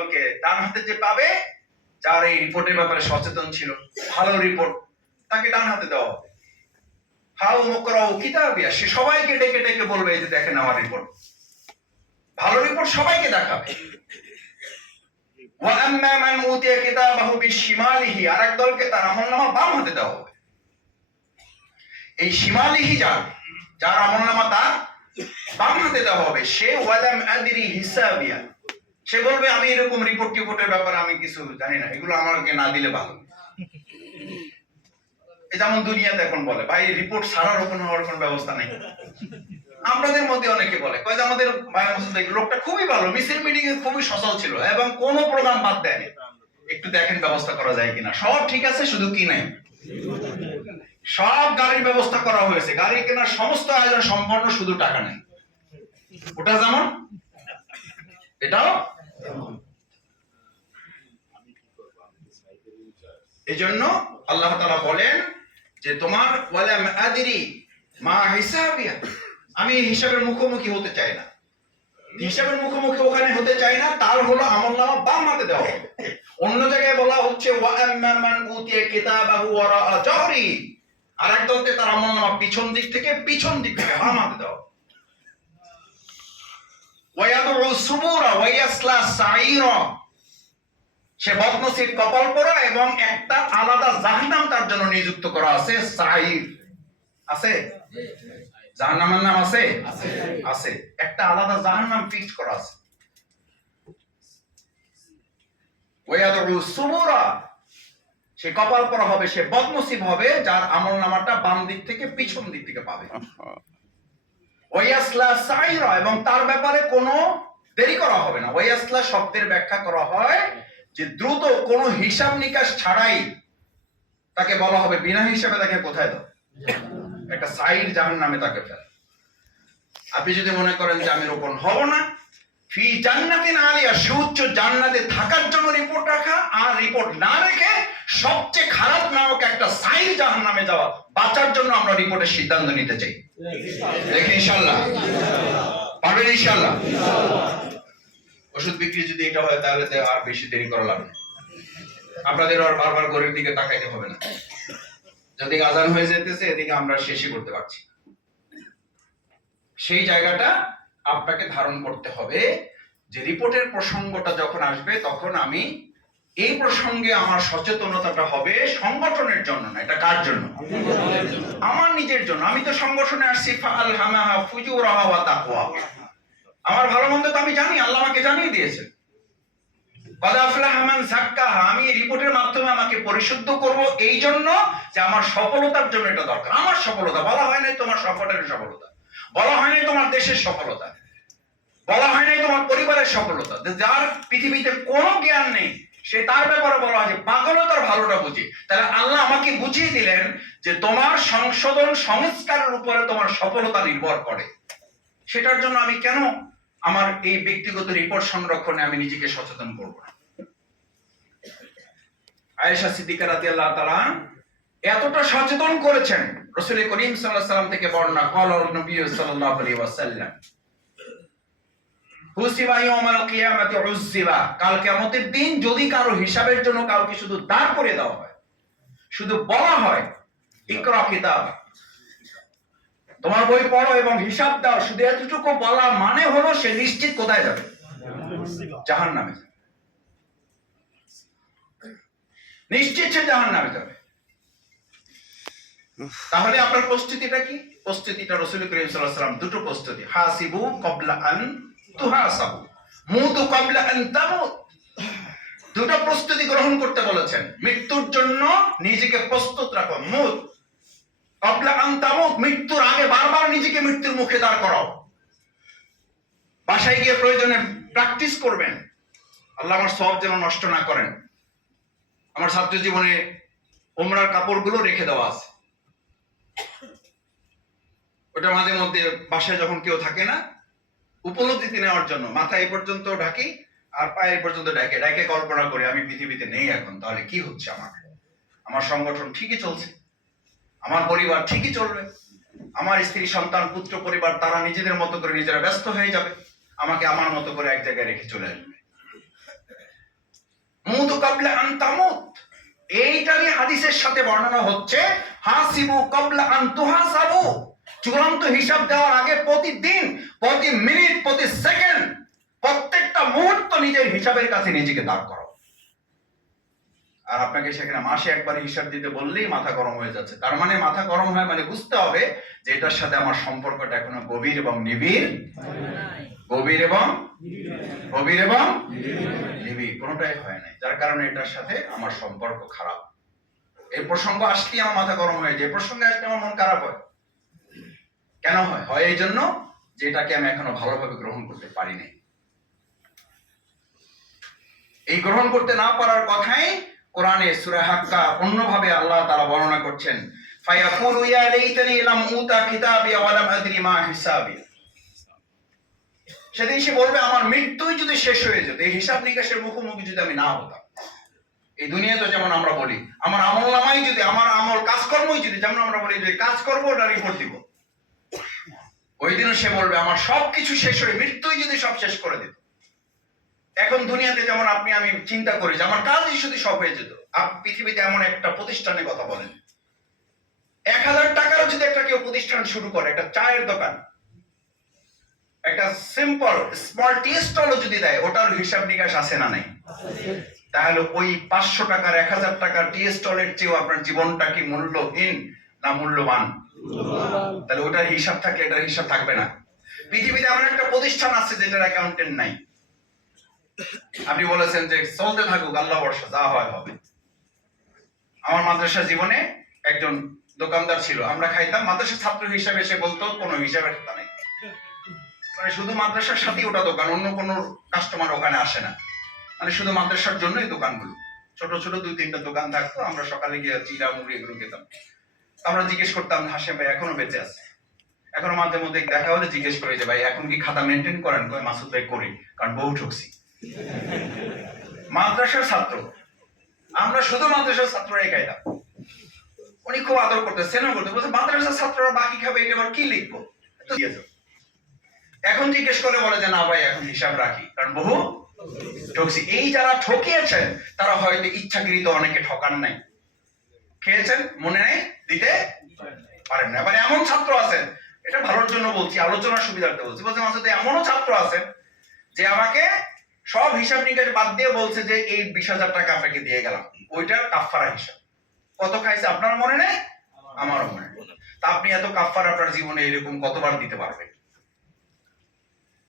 দলকে ডান হাতে যে পাবে, যার এই রিপোর্টের ব্যাপারে সচেতন ছিল, ভালো রিপোর্ট তাকে ডান হাতে দেওয়া হবে। হাউ মুকরাউ কিতাবিয়া, সে সবাইকে ডেকে ডেকে বলবে যে দেখেন আমার রিপোর্ট ভালো রিপোর্ট সবাইকে দেখাবে। ওয়া আম্মা মান উতিয়া কিতাবাহু বিশিমালিহি, আরেক দলকে তার আমলনামা বাম হাতে দেওয়া হবে। এই শিমালিহি যার যার আমলনামা তার বাম হাতে দেওয়া হবে। সে ওয়ালাম আদিরি হিসাবিয়া সে বলবে, আমি এরকম রিপোর্ট টিপোর্টের ব্যাপারে আমি কিছু জানি না। এগুলো আমাকে না দিলে ভালো। যেমন দুনিয়াতে এখন বলে, ভাই রিপোর্ট ছাড়ার কোনো হওয়ার কোনো ব্যবস্থা নেই। আমাদের মধ্যে অনেকে বলে, কয় যে আমাদের লোকটা খুবই ভালো, মিছিল মিটিং এ খুবই সচল ছিল এবং কোনো প্রোগ্রাম বাদ দেয়নি। একটু দেখেন ব্যবস্থা করা যায় কিনা। সব ঠিক আছে, শুধু কি নাই? সব গাড়ির ব্যবস্থা করা হয়েছে। গাড়ি কেনার সমস্ত আয়োজন সম্পন্ন শুধু টাকা নেই। ওটা যেমন? এটাও? এজন্য আল্লাহ তাআলা বলেন যে তোমার, ওয়ালাম মা হিসাবিয়া আমি হিসাবের মুখোমুখি হতে চাই না। হিসাবের মুখোমুখি ওখানে হতে চাই না, তার হলো আমল নামা বাম হাতে দেওয়া অন্য জায়গায় বলা হচ্ছে আর এক দলতে তার আমল নামা পিছন দিক থেকে পিছন দিক থেকে বাম হাতে দেওয়া। ওয়ায়াদু সুবুরা ওয়ায়াসলা সাইরা সে বদনসিব কপাল পরা এবং একটা আলাদা জাহান্নাম তার জন্য নিযুক্ত করা আছে সাইর আছে? জাহান্নামের নাম আছে? আছে। একটা আলাদা জাহান্নাম ফিক্সড করা আছে। ওয়াদউ সুবুরা সে কপাল পরা হবে, সে বদনসিব হবে, যার আমল নামাটা বাম দিক থেকে পিছন দিক থেকে পাবে। ওয়াসলা সাইরা এবং তার ব্যাপারে কোনো দেরি করা হবে না। ওয়াসলা শব্দের ব্যাখ্যা করা হয় যে দ্রুত কোনো হিসাব নিকাশ ছাড়াই তাকে বলা হবে, বিনা হিসাবে তাকে কোথায় দাও? একটা সাইড জাহান নামে তাকে ফেল। আপনি যদি মনে করেন যে আমি রোপণ হব না, ফি জান্নাতিন আলিয়া, সুউচ্চ জান্নাতে থাকার জন্য রিপোর্ট রাখা আর রিপোর্ট না রেখে সবচেয়ে খারাপ নামক একটা সাইড জাহান নামে যাওয়া, বাঁচার জন্য আমরা রিপোর্টের সিদ্ধান্ত নিতে চাই। দেখি ইনশাল্লাহ। পারবেন ইনশাল্লাহ? ওষুধ বিক্রি যদি এটা হয়, তাহলে আর বেশি দেরি করা লাগবে। আপনাদের আর বারবার ঘরের দিকে তাকাইতে হবে না। যদি আজান হয়ে যেতেছে, এদিকে আমরা শেষই করতে পারছি। সেই জায়গাটা আপনাকে ধারণ করতে হবে যে রিপোর্টের প্রসঙ্গটা যখন আসবে, তখন আমি এই প্রসঙ্গে আমার সচেতনতাটা হবে সংগঠনের জন্য না, এটা কার জন্য? আমার নিজের জন্য। আমি তো সংগঠনে আসছি ফাল হামাহা ফুজুরাহা ওয়া তাকওয়া। আমার ভালো মন্দ তো আমি জানি, আল্লাহ আমাকে জানিয়ে যাক্কাহা আমি রিপোর্টের মাধ্যমে আমাকে পরিশুদ্ধ করব এই জন্য যে আমার সফলতার জন্য এটা দরকার। আমার সফলতা, বলা হয় নাই তোমার সফলের সফলতা। বলা হয় নাই তোমার দেশের সফলতা। বলা হয় নাই তোমার পরিবারের সফলতা। যার পৃথিবীতে কোনো জ্ঞান নেই, সে তার ব্যাপারে বলা হয় যে পাগলও তার ভালোটা বুঝে। তাহলে আল্লাহ আমাকে বুঝিয়ে দিলেন যে তোমার সংশোধন সংস্কারের উপরে তোমার সফলতা নির্ভর করে। সেটার জন্য আমি কেন আমার এই ব্যক্তিগত রিপোর্ট সংরক্ষণে আমি নিজেকে সচেতন করব না? আয়েশা সিদ্দিকা রাদিয়াল্লাহু তাআলা এতটা সচেতন করেছেন রাসূল করিম সাল্লাম থেকে বর্ণনা, ক্বালা নবী সাল্লাল্লাহু আলাইহি ওয়াসাল্লাম। কাল কিয়ামতের দিন যদি কারও হিসাবের জন্য কাউকে শুধু দাঁড় করে দেওয়া হয়, শুধু বলা হয়, ইকরা কিতাব। তোমার বই পড়ো এবং হিসাব দাও, শুধু এতটুকু বলা মানে হলো সে নিশ্চিত কোথায় যাবে? জাহান নামে যাবে। নিশ্চিত সে জাহান নামে যাবে। তাহলে আপনার প্রস্তুতিটা কি? প্রস্তুতিটা রসুল করিম ওয়াসাল্লাম দুটো প্রস্তুতি। হাসিবু কবলা আন তুহাসাবু। মুতু কবলা আন তামুত। দুটো প্রস্তুতি গ্রহণ করতে বলেছেন। মৃত্যুর জন্য নিজেকে প্রস্তুত রাখো। মুত। মৃত্যুর আগে বারবার নিজেকে মৃত্যুর মুখে দাঁড় করাও। বাসায় গিয়ে প্রয়োজনে প্র্যাকটিস করবেন। আল্লাহ আমার সব যেন নষ্ট না করেন। আমার ছাত্র জীবনে ওমরার কাপড়গুলো রেখে দেওয়া আছে। ওটা মাঝে মধ্যে বাসায় যখন কেউ থাকে না উপলব্ধিতে নেওয়ার জন্য মাথা এই পর্যন্ত ঢাকি আর পায়ে পর্যন্ত ডাকে ডাকে কল্পনা করি, আমি পৃথিবীতে নেই এখন, তাহলে কি হচ্ছে আমার আমার সংগঠন ঠিকই চলছে? আমার পরিবার ঠিকই চলবে। আমার স্ত্রী, সন্তান, পুত্র, পরিবার, তারা নিজেদের মতো করে নিজেরা ব্যস্ত হয়ে যাবে। আমাকে আমার মতো করে এক জায়গায় রেখে চলে আসবে। ক্বাবলা আন তামুত। এইটারই হাদিসের সাথে বর্ণনা হচ্ছে, হাসিবু ক্বাবলা আন তুহাসাবু। চূড়ান্ত হিসাব দেওয়ার আগে প্রতিদিন, প্রতি মিনিট, প্রতি সেকেন্ড প্রত্যেকটা মুহূর্ত নিজের হিসাবের কাছে নিজেকে দাঁড় করো আর আপনাকে সেখানে মাসে একবার হিসাব দিতে বললেই মাথা গরম হয়ে যাচ্ছে। তার মানে মাথা গরম হয় মানে বুঝতে হবে যে এটার সাথে আমার সম্পর্কটা এখনও গভীর এবং নিবিড়। গভীর এবং গভীর এবং নিবিড়। কোনোটাই হয় নাই। যার কারণে এটার সাথে আমার সম্পর্ক খারাপ। এই প্রসঙ্গ আসলেই আমার মাথা গরম হয়ে যায়। এই প্রসঙ্গে আসলে আমার মন খারাপ হয়। কেন হয়? হয় এই জন্য যে এটাকে আমি এখনও ভালোভাবে গ্রহণ করতে পারি নাই। এই গ্রহণ করতে না পারার কথাই কোরআনে সূরা হাক্কা অন্যভাবে আল্লাহ তাআলা বর্ণনা করছেন সেদিন সে বলবে, আমার মৃত্যুই যদি শেষ হয়ে যেত, এই হিসাব নিকাশের মুখোমুখি যদি আমি না হতাম। এই দুনিয়াতে যেমন আমরা বলি, আমার আমল নামাই যদি, আমার আমল কাজকর্মই যদি, যেমন আমরা বলি যে কাজ করব ওটা রিপোর্ট দিব। ওই দিনও সে বলবে, আমার সবকিছু শেষ হয়ে, মৃত্যুই যদি সব শেষ করে দিত। এখন দুনিয়াতে যেমন আপনি, আমি চিন্তা করি, যে আমার কাজই শুধু সব হয়ে যেত। আপনি পৃথিবীতে এমন একটা প্রতিষ্ঠানের কথা বলেন। এক হাজার টাকারও যদি একটা কেউ প্রতিষ্ঠান শুরু করে একটা চায়ের দোকান। একটা সিম্পল স্মল টি যদি দেয়, ওটার হিসাব নিকাশ আছে না নাই? তাহলে ওই পাঁচশো টাকার, এক হাজার টাকার টি স্টলের চেয়েও আপনার জীবনটা কি মূল্যহীন না মূল্যবান? তাহলে ওটার হিসাব থাকলে এটার হিসাব থাকবে না। পৃথিবীতে এমন একটা প্রতিষ্ঠান আছে যেটার অ্যাকাউন্টেন্ট নাই। আপনি বলেছেন যে চলতে থাকুক, আল্লাহ বর্ষা যা হয় হবে। আমার মাদ্রাসা জীবনে একজন দোকানদার ছিল, আমরা খাইতাম মাদ্রাসা ছাত্র হিসাবে সে বলতো, কোনো হিসাবের কথা নেই। মানে শুধু মাদ্রাসার সাথেই ওটা দোকান, অন্য কোনো কাস্টমার ওখানে আসে না। মানে শুধু মাদ্রাসার জন্যই দোকানগুলো। ছোট ছোট দুই, তিনটা দোকান থাকতো, আমরা সকালে গিয়ে চিরা মুড়ি এগুলো খেতাম। আমরা জিজ্ঞেস করতাম, হাসে ভাই, এখনও বেঁচে আছে? এখনও মাঝে মধ্যে দেখা হলে জিজ্ঞেস করে যে, ভাই, এখন কি খাতা মেনটেন করেন? মাসুদ ভাই, করি, কারণ বহু ঠকছি। মাদ্রাসার ছাত্র। আমরা শুধু মাদ্রাসার ছাত্ররাই খাইতাম। উনি খুব আদর করতে সেনা করতে বলছে, মাদ্রাসার ছাত্ররা বাকি খাবে, এটা আবার কি লিখব। এখন জিজ্ঞেস করে বলে যে, না ভাই, এখন হিসাব রাখি। কারণ বহু ঠকছি। এই যারা ঠকিয়েছেন, তারা হয়তো ইচ্ছাকৃত অনেকে ঠকান নাই। খেয়েছেন, মনে নেই, দিতে পারেন না এমন ছাত্র আছেন, এটা ভালোর জন্য বলছি, আলোচনার সুবিধার্থে বলছি। বলছে, মাসুদ এমনও ছাত্র আছেন যে আমাকে সব হিসাব নিকাশ বাদ দিয়ে বলছে যে এই বিশ হাজার টাকা আপনাকে দিয়ে গেলাম। ওইটা কাফারা হিসাব। কত খাইছে আপনার মনে নেই? আমারও মনে নেই। তা আপনি এত কাফার আপনার জীবনে এরকম কতবার দিতে পারবেন?